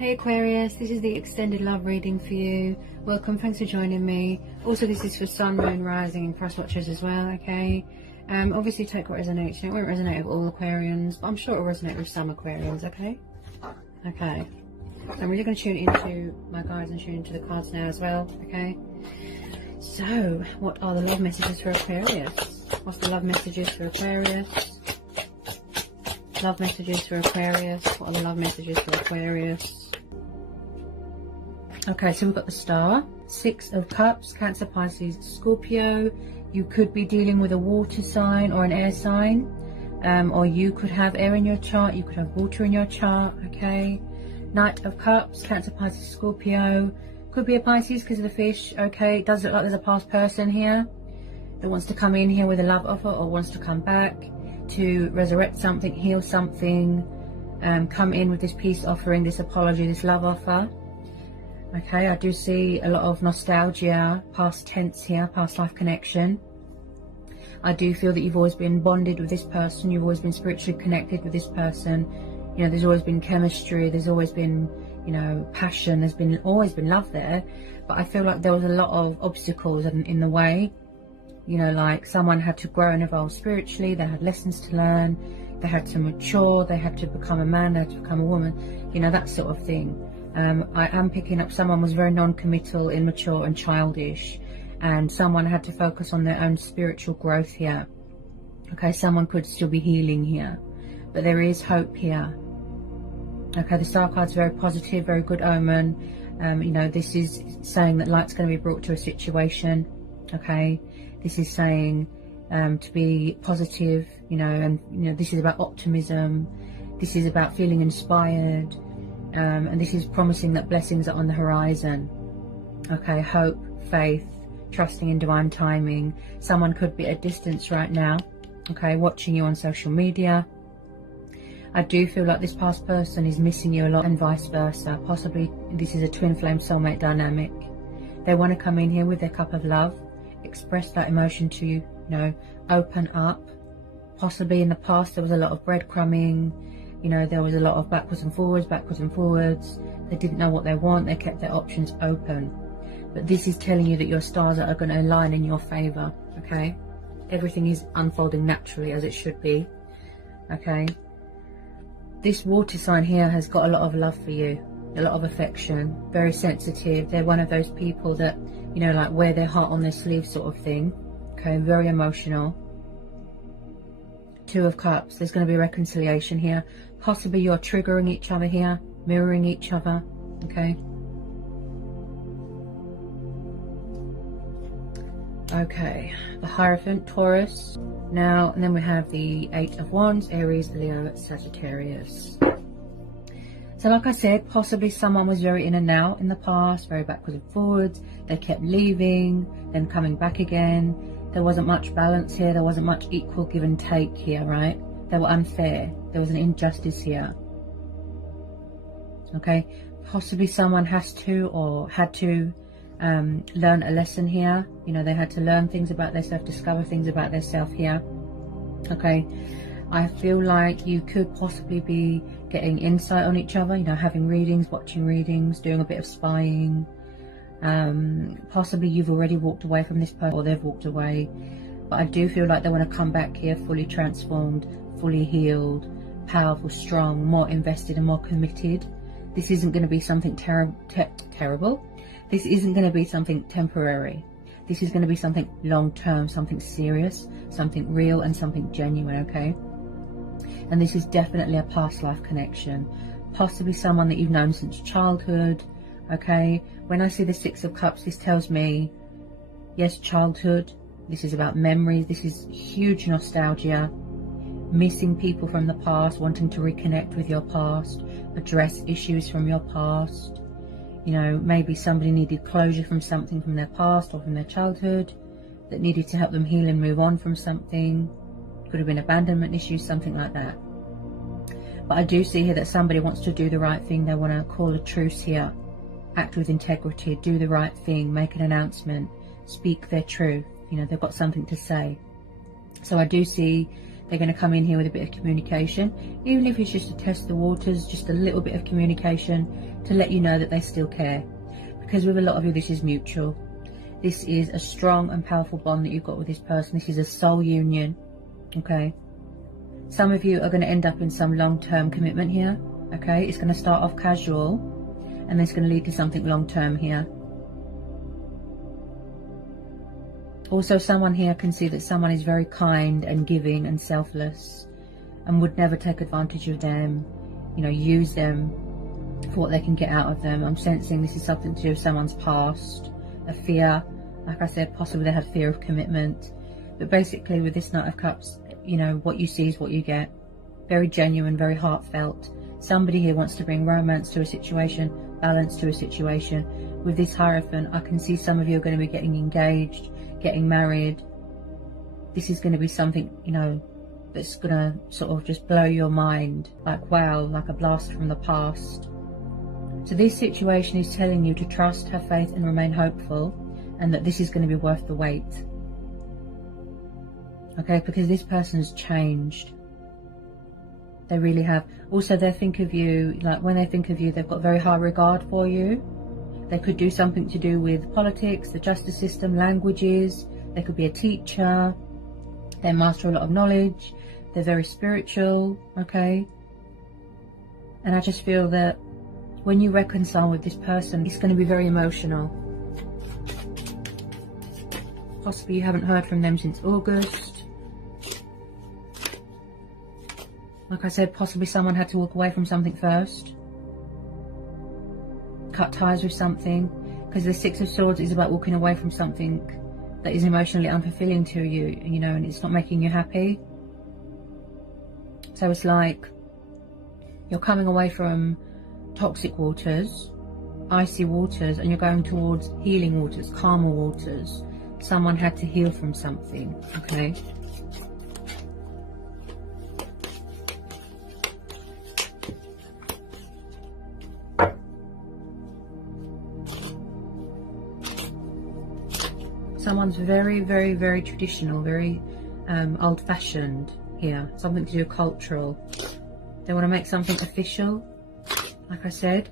Hey Aquarius, this is the extended love reading for you. Welcome, thanks for joining me. Also, this is for Sun, Moon, Rising and Cross Watchers as well, okay? Obviously take what resonates. It won't resonate with all Aquarians, but I'm sure it will resonate with some Aquarians, okay? Okay. So I'm really going to tune into my guides and tune into the cards now as well, okay? So, what are the love messages for Aquarius? What's the love messages for Aquarius? Love messages for Aquarius. What are the love messages for Aquarius? Okay, so we've got the Star, Six of Cups, Cancer, Pisces, Scorpio. You could be dealing with a water sign or an air sign, or you could have air in your chart, you could have water in your chart, okay? Knight of Cups, Cancer, Pisces, Scorpio. Could be a Pisces because of the fish, okay? It does look like there's a past person here that wants to come in here with a love offer or wants to come back to resurrect something, heal something, come in with this peace offering, this apology, this love offer. Okay, I do see a lot of nostalgia, past tense here, past life connection. I do feel that you've always been bonded with this person, you've always been spiritually connected with this person. You know, there's always been chemistry, there's always been, you know, passion, there's been always been love there. But I feel like there was a lot of obstacles in the way. You know, like someone had to grow and evolve spiritually, they had lessons to learn, they had to mature, they had to become a man, they had to become a woman, you know, that sort of thing. I am picking up someone was very non-committal, immature and childish, and someone had to focus on their own spiritual growth here. Okay, someone could still be healing here, but there is hope here. Okay, the Star card's very positive, very good omen. You know, this is saying that light's going to be brought to a situation. Okay, this is saying to be positive, you know, and you know, this is about optimism, this is about feeling inspired, and this is promising that blessings are on the horizon. Okay, hope, faith, trusting in divine timing. Someone could be at a distance right now, okay, watching you on social media. I do feel like this past person is missing you a lot, and vice versa. Possibly this is a twin flame soulmate dynamic. They want to come in here with their cup of love, express that emotion to you, you know, open up. Possibly in the past there was a lot of breadcrumbing, you know, there was a lot of backwards and forwards. They didn't know what they want, they kept their options open. But this is telling you that your stars are going to align in your favour, okay? Everything is unfolding naturally as it should be, okay? This water sign here has got a lot of love for you, a lot of affection, very sensitive. They're one of those people that, you know, like wear their heart on their sleeve sort of thing, okay? Very emotional. Two of Cups, there's going to be reconciliation here. Possibly you're triggering each other here, mirroring each other, okay? Okay, the Hierophant, Taurus. Now, and then we have the Eight of Wands, Aries, Leo, Sagittarius. So like I said, possibly someone was very in and out in the past, very backwards and forwards. They kept leaving, then coming back again. There wasn't much balance here, there wasn't much equal give and take here, right? They were unfair, there was an injustice here. Okay, possibly someone has to or had to learn a lesson here. You know, they had to learn things about themselves, discover things about themselves here. Okay, I feel like you could possibly be getting insight on each other, you know, having readings, watching readings, doing a bit of spying. Possibly you've already walked away from this person or they've walked away, but I do feel like they want to come back here fully transformed, fully healed, powerful, strong, more invested and more committed. This isn't going to be something terrible. This isn't going to be something temporary. This is going to be something long-term, something serious, something real and something genuine, okay? And this is definitely a past life connection. Possibly someone that you've known since childhood, okay? When I see the Six of Cups, this tells me, yes, childhood. This is about memories. This is huge nostalgia. Missing people from the past, wanting to reconnect with your past, address issues from your past. You know, maybe somebody needed closure from something from their past or from their childhood that needed to help them heal and move on from something. Could have been abandonment issues, something like that. But I do see here that somebody wants to do the right thing. They want to call a truce here, act with integrity, do the right thing, make an announcement, speak their truth. You know, they've got something to say. So I do see They're going to come in here with a bit of communication, even if it's just to test the waters, just a little bit of communication to let you know that they still care. Because with a lot of you, this is mutual. This is a strong and powerful bond that you've got with this person. This is a soul union, okay? Some of you are going to end up in some long-term commitment here, okay? It's going to start off casual, and it's going to lead to something long-term here. Also, someone here can see that someone is very kind and giving and selfless and would never take advantage of them, you know, use them for what they can get out of them. I'm sensing this is something to do with someone's past, a fear. Like I said, possibly they had fear of commitment. But basically with this Knight of Cups, you know, what you see is what you get. Very genuine, very heartfelt. Somebody here wants to bring romance to a situation, balance to a situation. With this Hierophant, I can see some of you are going to be getting engaged, getting married. This is going to be something, you know, that's going to sort of just blow your mind. Like, wow, like a blast from the past. So this situation is telling you to trust, have faith and remain hopeful, and that this is going to be worth the wait. Okay, because this person has changed. They really have. Also, they think of you, like when they think of you, they've got very high regard for you. They could do something to do with politics, the justice system, languages. They could be a teacher. They master a lot of knowledge. They're very spiritual, okay? And I just feel that when you reconcile with this person, it's going to be very emotional. Possibly you haven't heard from them since August. Like I said, possibly someone had to walk away from something first. Cut ties with something. Because the Six of Swords is about walking away from something that is emotionally unfulfilling to you, you know, and it's not making you happy. So it's like you're coming away from toxic waters, icy waters, and you're going towards healing waters, calmer waters. Someone had to heal from something, okay? Someone's very, very, very traditional, very old-fashioned here. Something to do with cultural. They want to make something official. Like I said,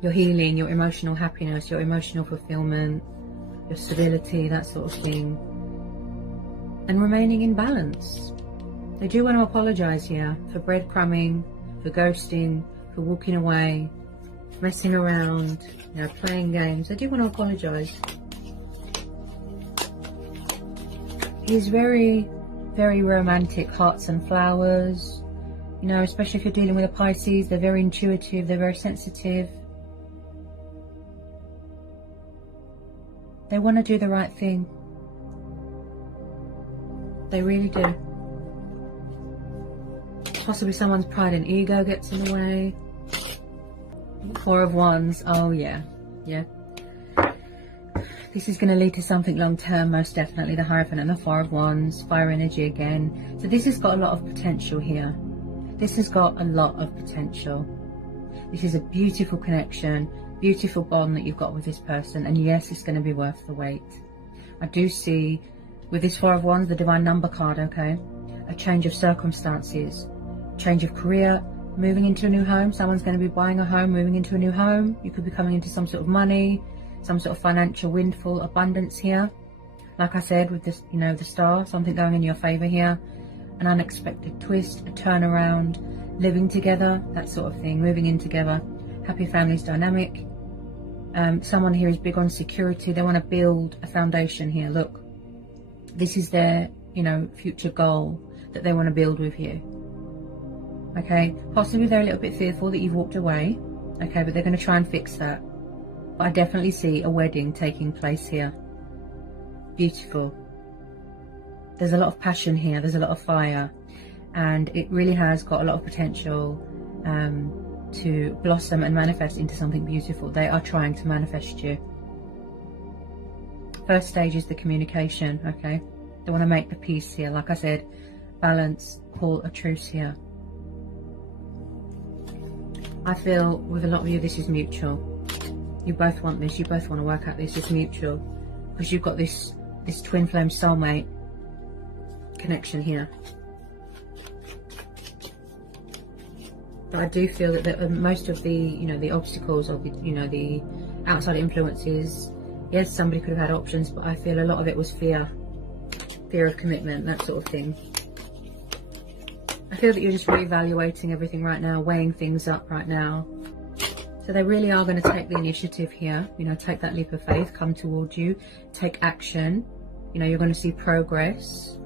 your healing, your emotional happiness, your emotional fulfillment, your stability, that sort of thing. And remaining in balance. They do want to apologise here for breadcrumbing, for ghosting, for walking away, messing around, you know, playing games. They do want to apologise. He's very, very romantic, hearts and flowers. You know, especially if you're dealing with a Pisces, they're very intuitive, they're very sensitive. They want to do the right thing. They really do. Possibly someone's pride and ego gets in the way. Four of Wands, oh yeah, yeah. This is going to lead to something long term, most definitely. The Hierophant and the Four of Wands, fire energy again. So this has got a lot of potential here. This has got a lot of potential. This is a beautiful connection, beautiful bond that you've got with this person. And yes, it's going to be worth the wait. I do see, with this Four of Wands, the Divine Number card, okay? A change of circumstances, change of career, moving into a new home. Someone's going to be buying a home, moving into a new home. You could be coming into some sort of money, some sort of financial windfall, abundance here. Like I said, with this, you know, the Star, something going in your favor here. An unexpected twist, a turnaround, living together, that sort of thing, moving in together. Happy families dynamic. Someone here is big on security. They want to build a foundation here. Look, this is their, you know, future goal that they want to build with you. Okay, possibly they're a little bit fearful that you've walked away. Okay, but they're going to try and fix that. But I definitely see a wedding taking place here. Beautiful. There's a lot of passion here. There's a lot of fire. And it really has got a lot of potential to blossom and manifest into something beautiful. They are trying to manifest you. First stage is the communication, okay? They want to make the peace here. Like I said, balance, call a truce here. I feel with a lot of you, this is mutual. You both want this. You both want to work out this. It's mutual. Because you've got this twin flame soulmate connection here. But I do feel that most of the, you know, the obstacles or the, you know, the outside influences, yes, somebody could have had options, but I feel a lot of it was fear of commitment, that sort of thing. I feel that you're just reevaluating everything right now, weighing things up right now. So they really are going to take the initiative here, you know, take that leap of faith, come towards you, take action. You know, you're going to see progress.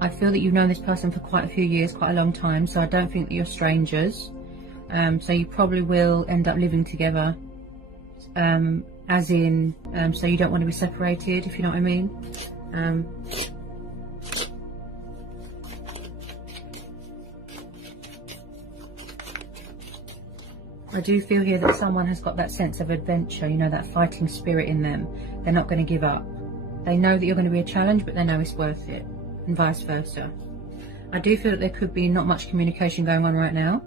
I feel that you've known this person for quite a few years, quite a long time, so I don't think that you're strangers. So you probably will end up living together, as in, so you don't want to be separated, if you know what I mean. I do feel here that someone has got that sense of adventure, you know, that fighting spirit in them. They're not going to give up. They know that you're going to be a challenge, but they know it's worth it, and vice versa. I do feel that there could be not much communication going on right now,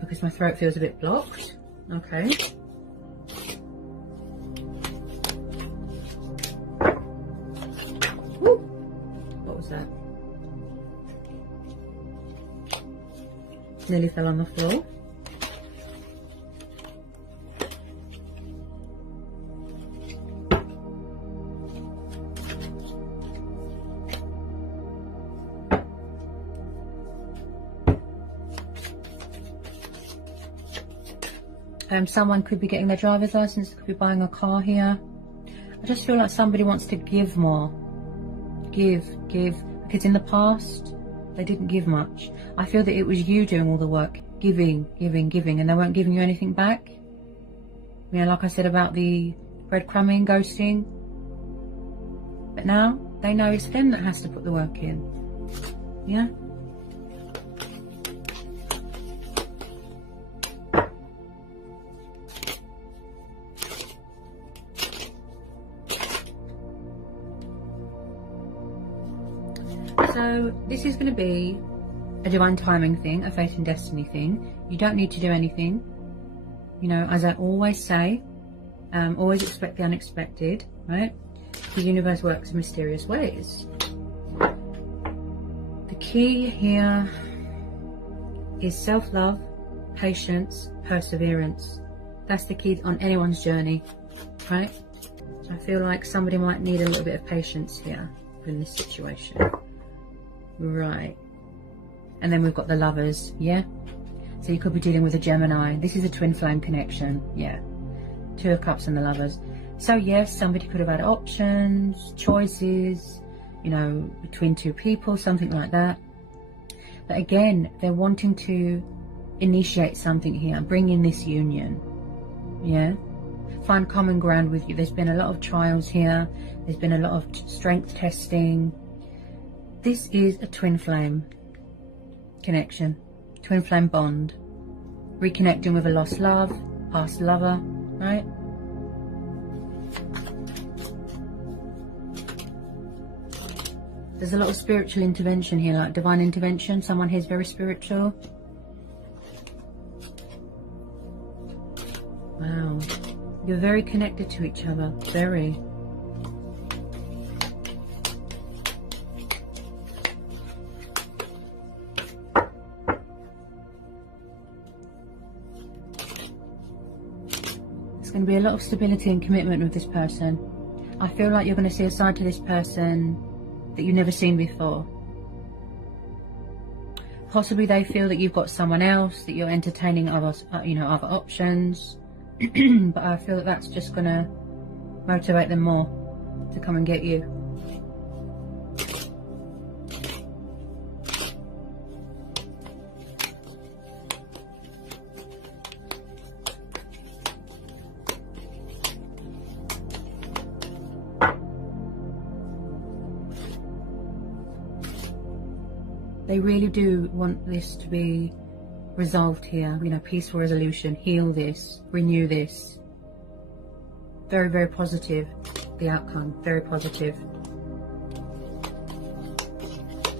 because my throat feels a bit blocked. Okay. Woo! What was that? Nearly fell on the floor. Someone could be getting their driver's license, could be buying a car here. I just feel like somebody wants to give more. Give. Because in the past, they didn't give much. I feel that it was you doing all the work. Giving, and they weren't giving you anything back. You know, like I said about the breadcrumbing, ghosting. But now, they know it's them that has to put the work in. Yeah? So this is going to be a divine timing thing, a fate and destiny thing. You don't need to do anything. You know, as I always say, always expect the unexpected, right? The universe works in mysterious ways. The key here is self-love, patience, perseverance. That's the key on anyone's journey, right? So I feel like somebody might need a little bit of patience here in this situation. Right. And then we've got the lovers, yeah? So you could be dealing with a Gemini. This is a twin flame connection, yeah. Two of Cups and the lovers. So yes, somebody could have had options, choices, you know, between two people, something like that. But again, they're wanting to initiate something here, bring in this union, yeah? Find common ground with you. There's been a lot of trials here. There's been a lot of strength testing. This is a twin flame connection, twin flame bond, reconnecting with a lost love, past lover, right? There's a lot of spiritual intervention here, like divine intervention. Someone here is very spiritual. Wow. You're very connected to each other, very. There's going to be a lot of stability and commitment with this person. I feel like you're going to see a side to this person that you've never seen before. Possibly they feel that you've got someone else, that you're entertaining other, you know, other options. But I feel that that's just going to motivate them more to come and get you. They really do want this to be resolved here, you know, peaceful resolution, heal this, renew this. Very, very positive, the outcome, very positive.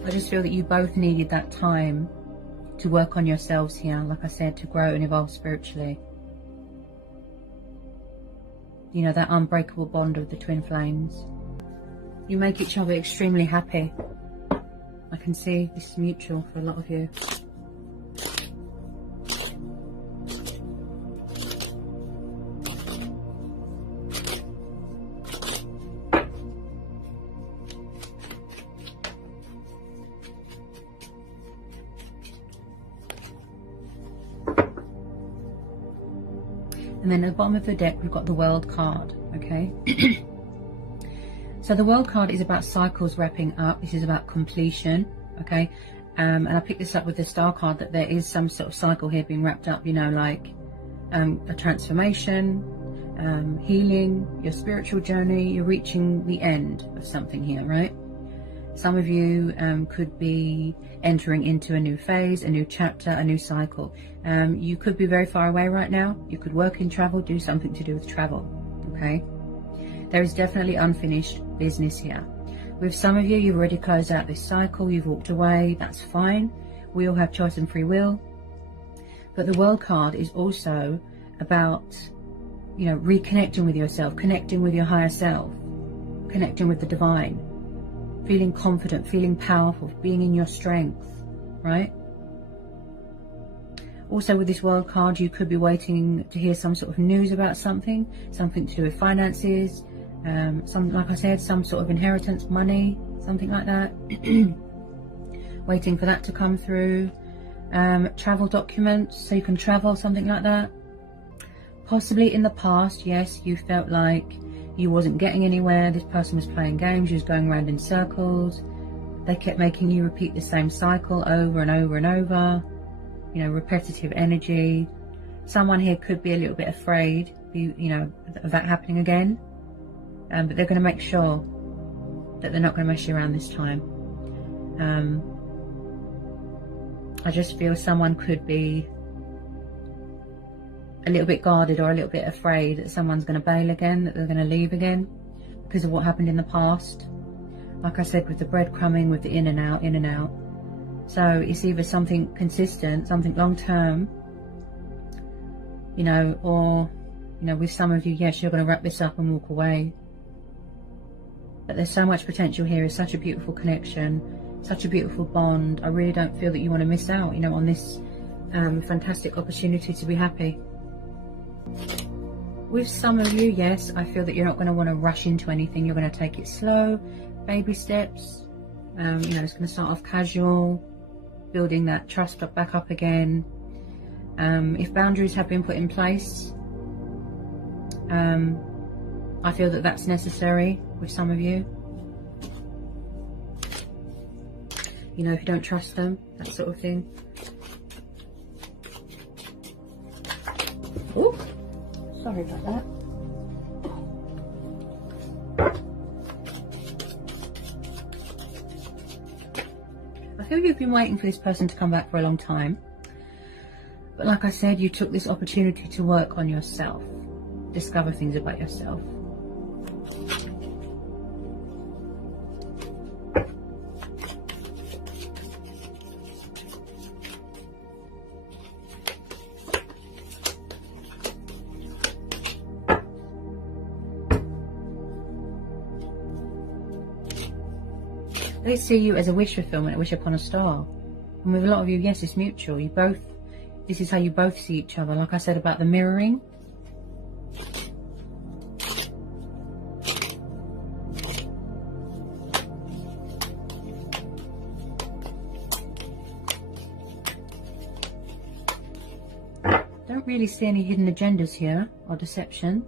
I just feel that you both needed that time to work on yourselves here, like I said, to grow and evolve spiritually. You know, that unbreakable bond of the twin flames. You make each other extremely happy. I can see this is mutual for a lot of you. And then at the bottom of the deck, we've got the World card, okay? So the World card is about cycles wrapping up. This is about completion, okay? And I picked this up with the Star card, that there is some sort of cycle here being wrapped up, you know, like a transformation, healing, your spiritual journey. You're reaching the end of something here, right? Some of you could be entering into a new phase, a new chapter, a new cycle. You could be very far away right now. You could work in travel, do something to do with travel, okay? There is definitely unfinished business here. With some of you, you've already closed out this cycle, you've walked away, that's fine. We all have choice and free will. But the World card is also about, you know, reconnecting with yourself, connecting with your higher self, connecting with the divine, feeling confident, feeling powerful, being in your strength, right? Also with this World card, you could be waiting to hear some sort of news about something to do with finances, like I said, some sort of inheritance, money, something like that. Waiting for that to come through. Travel documents, so you can travel, something like that. Possibly in the past, yes, you felt like you wasn't getting anywhere. This person was playing games, you was going around in circles. They kept making you repeat the same cycle over and over and over. You know, repetitive energy. Someone here could be a little bit afraid, you know, of that happening again. But they're going to make sure that they're not going to mess you around this time. I just feel someone could be a little bit guarded or a little bit afraid that someone's going to bail again, that they're going to leave again because of what happened in the past. Like I said, with the breadcrumbing, with the in and out, in and out. So it's either something consistent, something long term, you know, or, you know, with some of you, yes, you're going to wrap this up and walk away. But there's so much potential here. It's such a beautiful connection, such a beautiful bond. I really don't feel that you want to miss out, you know, on this fantastic opportunity to be happy. With some of you, yes, I feel that you're not going to want to rush into anything. You're going to take it slow, baby steps. You know, it's going to start off casual, building that trust back up again. If boundaries have been put in place, I feel that that's necessary with some of you. You know, if you don't trust them, that sort of thing. Ooh, sorry about that. I feel you've been waiting for this person to come back for a long time. But like I said, you took this opportunity to work on yourself, discover things about yourself. They see you as a wish fulfillment, a wish upon a star. And with a lot of you, yes, it's mutual. You both, this is how you both see each other. Like I said about the mirroring. Don't really see any hidden agendas here or deception.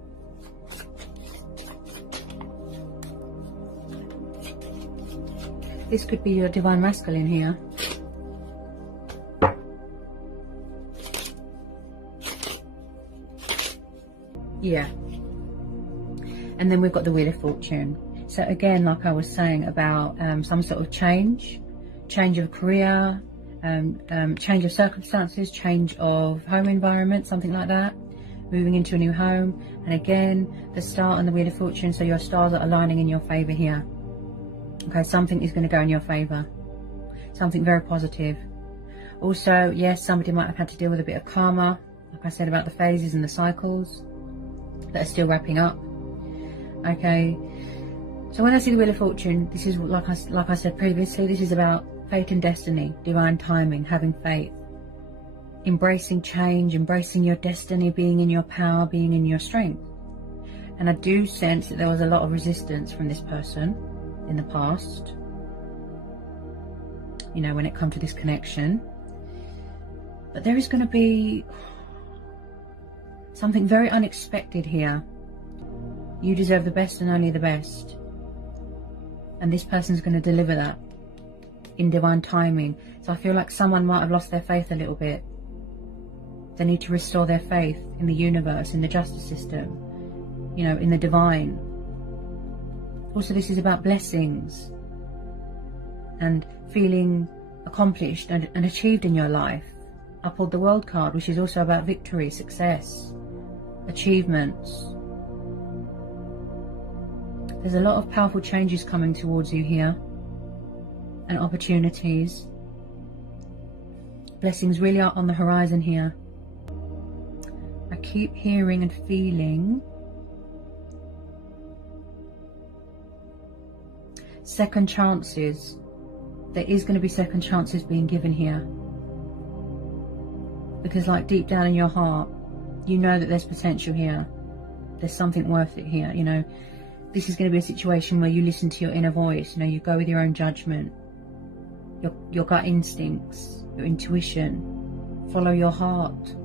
This could be your divine masculine here. Yeah. And then we've got the Wheel of Fortune. So again, like I was saying about some sort of change of career, change of circumstances, change of home environment, something like that. Moving into a new home. And again, the Star and the Wheel of Fortune, so your stars are aligning in your favour here. Okay, something is going to go in your favour. Something very positive. Also, yes, somebody might have had to deal with a bit of karma, like I said about the phases and the cycles that are still wrapping up. Okay, So when I see the Wheel of Fortune, this is like I said previously, this is about fate and destiny, divine timing, having faith, embracing change, embracing your destiny, being in your power, being in your strength. And I do sense that there was a lot of resistance from this person in the past, you know, when it comes to this connection. But there is going to be something very unexpected here. You deserve the best and only the best. And this person's going to deliver that in divine timing. So I feel like someone might have lost their faith a little bit. They need to restore their faith in the universe, in the justice system, you know, in the divine. Also, this is about blessings and feeling accomplished and achieved in your life. I pulled the World card, which is also about victory, success, achievements. There's a lot of powerful changes coming towards you here, and opportunities. Blessings really are on the horizon here. I keep hearing and feeling second chances. There is going to be second chances being given here. Because like deep down in your heart, you know that there's potential here. There's something worth it here, you know. This is going to be a situation where you listen to your inner voice, you know, you go with your own judgment, your gut instincts, your intuition, follow your heart.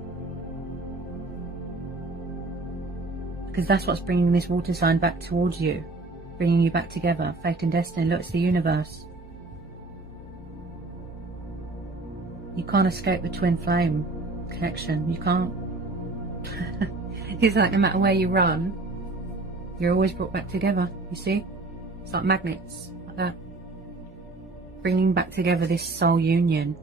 Because that's what's bringing this water sign back towards you, bringing you back together, fate and destiny. Look, it's the universe. You can't escape the twin flame connection, you can't. It's like no matter where you run, you're always brought back together, you see? It's like magnets, like that. Bringing back together this soul union.